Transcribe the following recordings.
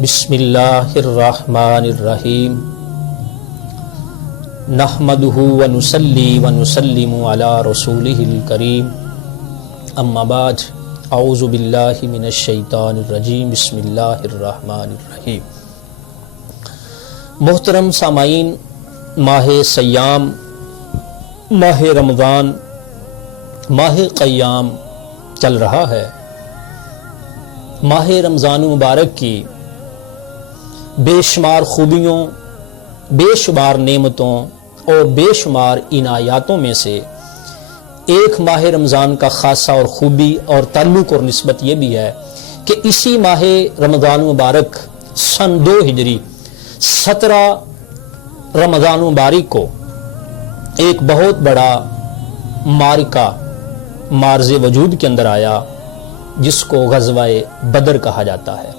بسم اللہ الرحمن الرحیم نحمدہ ونصلی ونسلم علی رسولہ الکریم اما بعد اعوذ باللہ من الشیطان الرجیم بسم اللہ الرحمن الرحیم۔ محترم سامعین، ماہ سیام، ماہ رمضان، ماہ قیام چل رہا ہے۔ ماہ رمضان مبارک کی بے شمار خوبیوں، بے شمار نعمتوں اور بے شمار عنایاتوں میں سے ایک ماہ رمضان کا خاصہ اور خوبی اور تعلق اور نسبت یہ بھی ہے کہ اسی ماہ رمضان مبارک سن 2 ہجری 17 رمضان مبارک کو ایک بہت بڑا معرکہ مارز وجود کے اندر آیا جس کو غزوہ بدر کہا جاتا ہے۔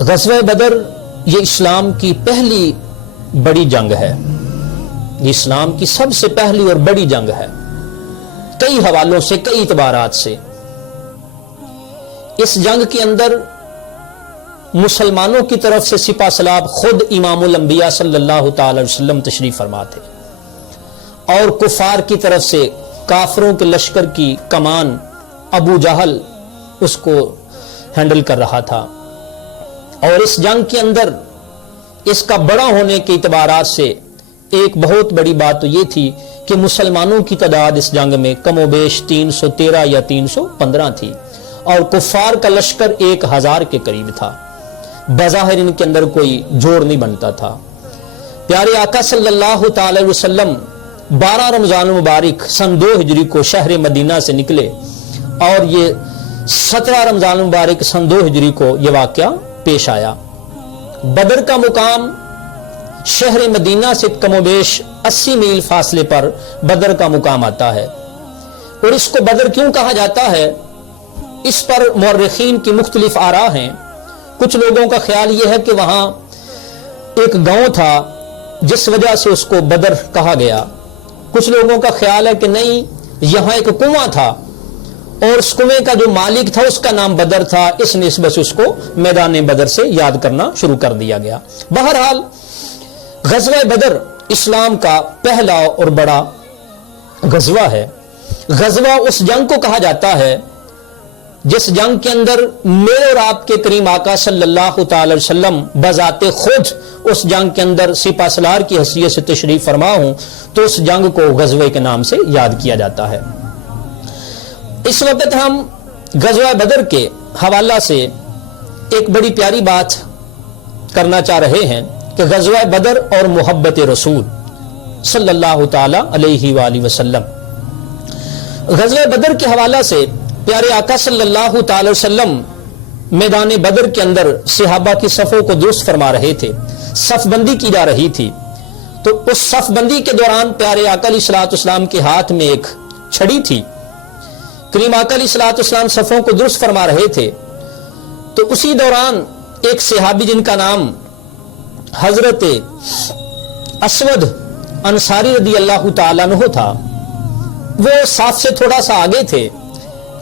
غزوہ بدر یہ اسلام کی پہلی بڑی جنگ ہے، یہ اسلام کی سب سے پہلی اور بڑی جنگ ہے، کئی حوالوں سے، کئی اعتبارات سے۔ اس جنگ کے اندر مسلمانوں کی طرف سے سپہ سالار خود امام الانبیاء صلی اللہ تعالی وسلم تشریف فرما تھے، اور کفار کی طرف سے کافروں کے لشکر کی کمان ابو جہل اس کو ہینڈل کر رہا تھا۔ اور اس جنگ کے اندر اس کا بڑا ہونے کے اعتبارات سے ایک بہت بڑی بات تو یہ تھی کہ مسلمانوں کی تعداد اس جنگ میں کم و بیش 313 یا 315 تھی، اور کفار کا لشکر 1000 کے قریب تھا۔ بظاہر ان کے اندر کوئی جوڑ نہیں بنتا تھا۔ پیارے آقا صلی اللہ تعالی وسلم 12 رمضان مبارک سن 2 ہجری کو شہر مدینہ سے نکلے، اور یہ 17 رمضان مبارک سن 2 ہجری کو یہ واقعہ پیش آیا۔ بدر کا مقام شہر مدینہ سے کم و بیش 80 میل فاصلے پر بدر کا مقام آتا ہے، اور اس کو بدر کیوں کہا جاتا ہے اس پر مورخین کی مختلف آراء ہیں۔ کچھ لوگوں کا خیال یہ ہے کہ وہاں ایک گاؤں تھا جس وجہ سے اس کو بدر کہا گیا۔ کچھ لوگوں کا خیال ہے کہ نہیں، یہاں ایک کنواں تھا اور اس کنویں کا جو مالک تھا اس کا نام بدر تھا، اس نسبت سے اس کو میدان بدر سے یاد کرنا شروع کر دیا گیا۔ بہرحال غزوہ بدر اسلام کا پہلا اور بڑا غزوہ ہے۔ غزوہ اس جنگ کو کہا جاتا ہے جس جنگ کے اندر میرے اور آپ کے کریم آقا صلی اللہ تعالی وسلم بذات خود اس جنگ کے اندر سپہ سالار کی حیثیت سے تشریف فرما ہوں، تو اس جنگ کو غزوے کے نام سے یاد کیا جاتا ہے۔ اس وقت ہم غزوہ بدر کے حوالہ سے ایک بڑی پیاری بات کرنا چاہ رہے ہیں کہ غزوہ بدر اور محبت رسول صلی اللہ تعالی علیہ وآلہ وسلم۔ غزوہ بدر کے حوالہ سے پیارے آقا صلی اللہ تعالی وسلم میدان بدر کے اندر صحابہ کی صفوں کو درست فرما رہے تھے، صف بندی کی جا رہی تھی۔ تو اس صف بندی کے دوران پیارے آقا علیہ الصلوۃ والسلام کے ہاتھ میں ایک چھڑی تھی۔ کریم آقا علیہ الصلوۃ والسلام صفوں کو درست فرما رہے تھے، تو اسی دوران ایک صحابی جن کا نام حضرت اسود انصاری رضی اللہ تعالیٰ عنہ تھا، وہ صف سے تھوڑا سا آگے تھے۔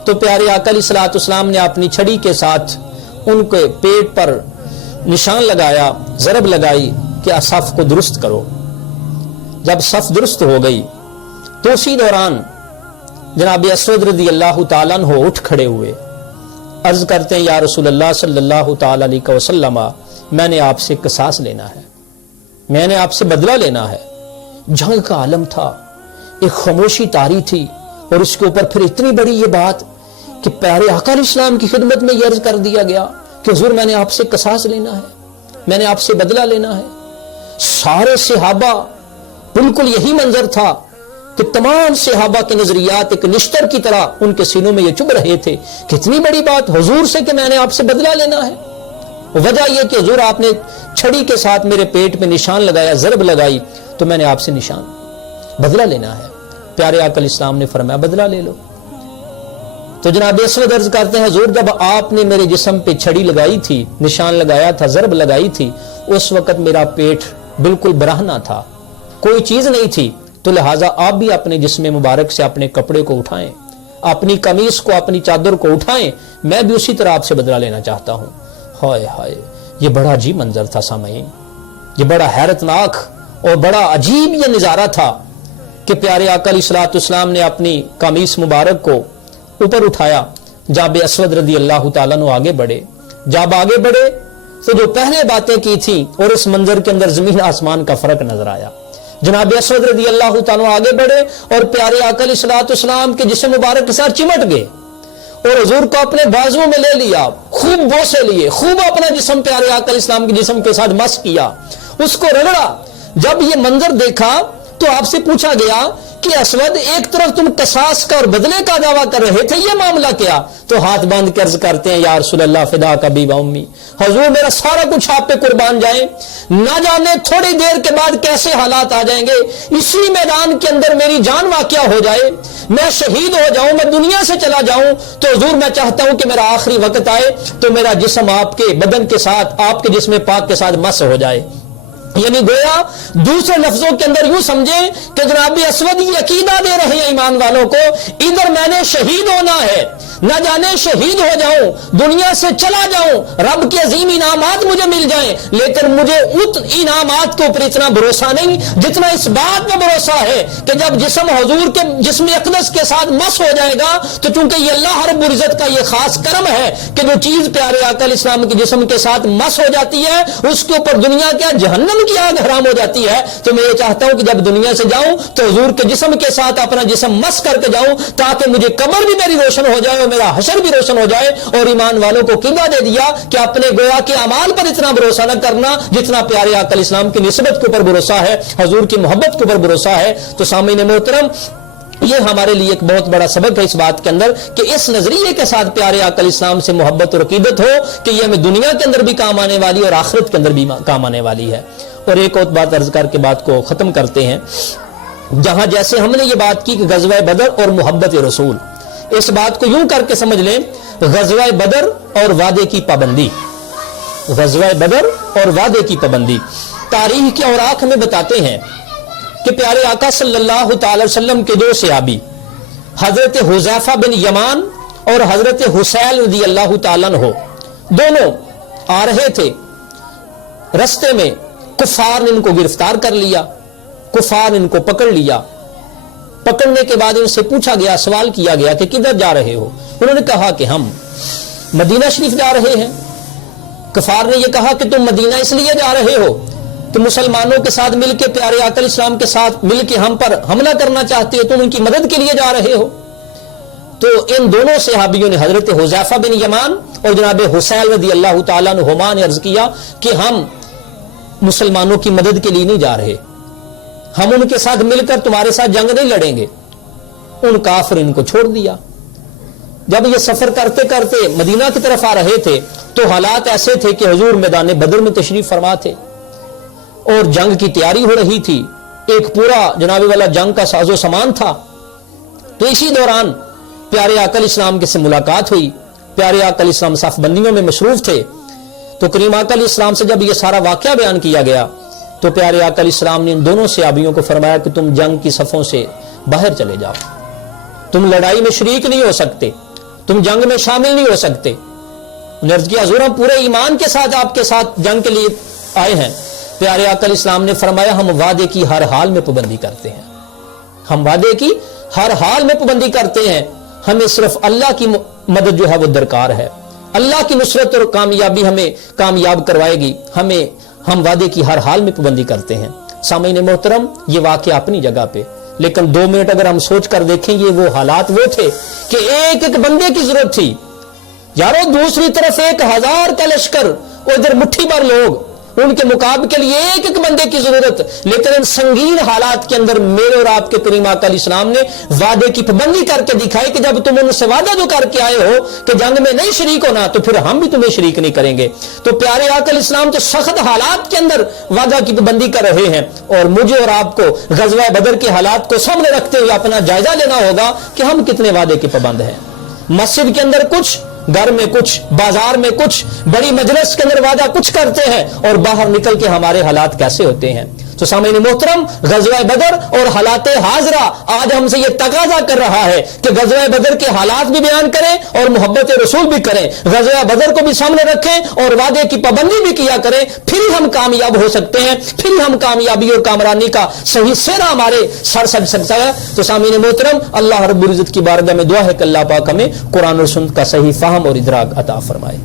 تو پیارے آقا علیہ الصلوۃ والسلام نے اپنی چھڑی کے ساتھ ان کے پیٹ پر نشان لگایا، ضرب لگائی کہ صف کو درست کرو۔ جب صف درست ہو گئی تو اسی دوران جناب اسود رضی اللہ تعالیٰ عنہ اٹھ کھڑے ہوئے، عرض کرتے ہیں یا رسول اللہ صلی اللہ تعالیٰ علیہ وسلم، میں نے آپ سے قصاص لینا ہے، میں نے آپ سے بدلہ لینا ہے۔ جنگ کا عالم تھا، ایک خاموشی طاری تھی، اور اس کے اوپر پھر اتنی بڑی یہ بات کہ پیارے آقا علیہ السلام کی خدمت میں یہ عرض کر دیا گیا کہ حضور میں نے آپ سے قصاص لینا ہے، میں نے آپ سے بدلہ لینا ہے۔ سارے صحابہ بالکل یہی منظر تھا کہ تمام صحابہ کے نظریات ایک نشتر کی طرح ان کے سینوں میں یہ چبھ رہے تھے کہ اتنی بڑی بات حضور سے کہ میں نے آپ سے بدلہ لینا ہے۔ وجہ یہ کہ حضور آپ نے چھڑی کے ساتھ میرے پیٹ میں نشان لگایا، ضرب لگائی، تو میں نے آپ سے نشان بدلہ لینا ہے۔ پیارے آقا علیہ السلام نے فرمایا بدلہ لے لو۔ تو جناب اسود عرض کرتے ہیں حضور جب آپ نے میرے جسم پہ چھڑی لگائی تھی، نشان لگایا تھا، ضرب لگائی تھی، اس وقت میرا پیٹ بالکل برہنہ تھا، کوئی چیز نہیں تھی، تو لہٰذا آپ بھی اپنے جسم مبارک سے اپنے کپڑے کو اٹھائیں اپنی قمیص کو, اپنی چادر کو اٹھائیں, میں بھی اسی طرح آپ سے بدلہ لینا چاہتا ہوں. ہائے ہائے, یہ بڑا عجیب منظر تھا سامعین, یہ بڑا حیرتناک اور بڑا عجیب یہ نظارہ تھا کہ پیارے آقا علیہ الصلوۃ والسلام نے اپنی قمیص مبارک کو اوپر اٹھایا. جاب اسود رضی اللہ تعالیٰ عنہ آگے بڑھے. جب آگے بڑھے تو جو پہلے باتیں کی تھیں اور اس منظر کے اندر زمین آسمان کا فرق نظر آیا. جناب اسود رضی اللہ تعالیٰ آگے بڑھے اور پیارے آقا علیہ الصلوۃ والسلام کے جسم مبارک کے ساتھ چمٹ گئے اور حضور کو اپنے بازوؤں میں لے لیا, خوب بوسے لیے, خوب اپنا جسم پیارے آقا علیہ السلام کے جسم کے ساتھ مس کیا, اس کو رگڑا. جب یہ منظر دیکھا تو آپ سے پوچھا گیا کہ اسود, ایک طرف تم قصاص کا اور بدلے کا دعویٰ کر رہے تھے, یہ معاملہ کیا؟ تو ہاتھ باندھ کے عرض کرتے ہیں, یا رسول اللہ فدا کا ابی و امی, حضور میرا سارا کچھ آپ پہ قربان جائے, نہ جانے تھوڑی دیر کے بعد کیسے حالات آ جائیں گے, اسی میدان کے اندر میری جان واقعہ ہو جائے, میں شہید ہو جاؤں, میں دنیا سے چلا جاؤں, تو حضور میں چاہتا ہوں کہ میرا آخری وقت آئے تو میرا جسم آپ کے بدن کے ساتھ, آپ کے جسم پاک کے ساتھ مس ہو جائے. یعنی گویا دوسرے لفظوں کے اندر یوں سمجھیں کہ جناب اسود یہ عقیدہ دے رہے ہیں ایمان والوں کو, ادھر میں نے شہید ہونا ہے, نہ جانے شہید ہو جاؤں, دنیا سے چلا جاؤں, رب کے عظیم انعامات مجھے مل جائیں, لیکن مجھے ان انعامات کے اوپر اتنا بھروسہ نہیں جتنا اس بات میں بھروسہ ہے کہ جب جسم حضور کے جسم اقدس کے ساتھ مس ہو جائے گا, تو چونکہ یہ اللہ رب العزت کا یہ خاص کرم ہے کہ جو چیز پیارے آقا علیہ السلام کے جسم کے ساتھ مس ہو جاتی ہے اس کے اوپر دنیا کیا جہنم کی آگ حرام ہو جاتی ہے. تو میں یہ چاہتا ہوں کہ جب دنیا سے جاؤں تو حضور کے جسم کے ساتھ اپنا جسم مس کر کے جاؤں, تاکہ مجھے قبر بھی میری روشن ہو جائے اور میرا حشر بھی روشن ہو جائے. اور ایمان والوں کو قیمہ دے دیا کہ اپنے گویا کے اعمال پر اتنا بھروسہ نہ کرنا جتنا پیارے آقا علیہ السلام کی نسبت کے اوپر بھروسہ ہے, حضور کی محبت کے اوپر بھروسہ ہے. تو سامعین محترم, یہ ہمارے لیے ایک بہت بڑا سبق ہے اس بات کے اندر کہ اس نظریے کے ساتھ پیارے آقا علیہ السلام سے محبت اور عقیدت ہو کہ یہ ہمیں دنیا کے اندر بھی کام آنے والی اور آخرت کے اندر بھی کام آنے والی ہے. اور ایک اور بات عرض کر کے بات کو ختم کرتے ہیں. جہاں جیسے ہم نے یہ بات کی کہ غزوہ بدر اور محبت رسول, اس بات کو یوں کر کے سمجھ لیں, غزوہ بدر اور وعدے کی پابندی, غزوہ بدر اور وعدے کی پابندی. تاریخ کے اوراق میں بتاتے ہیں کہ پیارے آقا صلی اللہ تعالی وسلم کے دو صحابی حضرت حذیفہ بن یمان اور حضرت حسین رضی اللہ تعالیٰ عنہ دونوں آ رہے تھے. رستے میں کفار نے ان کو گرفتار کر لیا, کفار نے ان کو پکڑ لیا. پکڑنے کے بعد ان سے پوچھا گیا, سوال کیا گیا کہ کدھر جا رہے ہو؟ انہوں نے کہا کہ ہم مدینہ شریف جا رہے ہیں. کفار نے یہ کہا کہ تم مدینہ اس لیے جا رہے ہو کہ مسلمانوں کے ساتھ مل کے پیارے آقا علیہ السلام کے ساتھ مل کے ہم پر حملہ کرنا چاہتے ہو, تم ان کی مدد کے لیے جا رہے ہو. تو ان دونوں صحابیوں نے, حضرت حذیفہ بن یمان اور جناب حسین رضی اللہ تعالیٰ عنہما نے عرض کیا کہ ہم مسلمانوں کی مدد کے لیے نہیں جا رہے, ہم ان کے ساتھ مل کر تمہارے ساتھ جنگ نہیں لڑیں گے. ان کافر ان کو چھوڑ دیا. جب یہ سفر کرتے کرتے مدینہ کی طرف آ رہے تھے تو حالات ایسے تھے کہ حضور میدان بدر میں تشریف فرما تھے اور جنگ کی تیاری ہو رہی تھی, ایک پورا جناب والا جنگ کا ساز و سامان تھا. تو اسی دوران پیارے آقا علیہ السلام کے سے ملاقات ہوئی. پیارے آقا علیہ السلام صف بندیوں میں مصروف تھے. تو کریم آقا علیہ السلام سے جب یہ سارا واقعہ بیان کیا گیا تو پیارے آقا علیہ السلام نے ان دونوں صحابیوں کو فرمایا کہ تم جنگ کی صفوں سے باہر چلے جاؤ, تم لڑائی میں شریک نہیں ہو سکتے, تم جنگ میں شامل نہیں ہو سکتے. عرض کیا حضور ہم پورے ایمان کے ساتھ آپ کے ساتھ جنگ کے لیے آئے ہیں. پیارے آقا علیہ السلام نے فرمایا ہم وعدے کی ہر حال میں پابندی کرتے ہیں, ہم وعدے کی ہر حال میں پابندی کرتے ہیں, ہمیں صرف اللہ کی مدد جو ہے وہ درکار ہے, اللہ کی نصرت اور کامیابی ہمیں کامیاب کروائے گی, ہم وعدے کی ہر حال میں پابندی کرتے ہیں. سامعین محترم, یہ واقعہ اپنی جگہ پہ, لیکن 2 منٹ اگر ہم سوچ کر دیکھیں یہ وہ حالات وہ تھے کہ ایک ایک بندے کی ضرورت تھی. یارو دوسری طرف 1000 کا لشکر, ادھر مٹھی بھر لوگ, ان کے مقابلے کے لیے ایک ایک بندے کی ضرورت. لیکن ان سنگین حالات کے اندر میرے اور آپ کے کریم آقا علیہ السلام نے وعدے کی پابندی کر کے دکھائی کہ جب تم ان سے وعدہ جو کر کے آئے ہو کہ جنگ میں نہیں شریک ہونا تو پھر ہم بھی تمہیں شریک نہیں کریں گے. تو پیارے آقا علیہ السلام تو سخت حالات کے اندر وعدہ کی پابندی کر رہے ہیں, اور مجھے اور آپ کو غزوہ بدر کے حالات کو سامنے رکھتے ہوئے اپنا جائزہ لینا ہوگا کہ ہم کتنے وعدے کے پابند ہیں. مسجد کے اندر کچھ, گھر میں کچھ, بازار میں کچھ, بڑی مجلس کے اندر وعدہ کچھ کرتے ہیں اور باہر نکل کے ہمارے حالات کیسے ہوتے ہیں. تو سامعین محترم، غزوہ بدر اور حالات حاضرہ آج ہم سے یہ تقاضا کر رہا ہے کہ غزوہ بدر کے حالات بھی بیان کریں اور محبت رسول بھی کریں، غزوہ بدر کو بھی سامنے رکھیں اور وعدے کی پابندی بھی کیا کریں، پھر ہم کامیاب ہو سکتے ہیں، پھر ہم کامیابی اور کامرانی کا صحیح سہرا ہمارے سر سج سکتا ہے۔ تو سامعین محترم، اللہ رب العزت کی بارگاہ میں دعا ہے کہ اللہ پاک ہمیں قرآن اور سنت کا صحیح فہم اور ادراک عطا فرمائے۔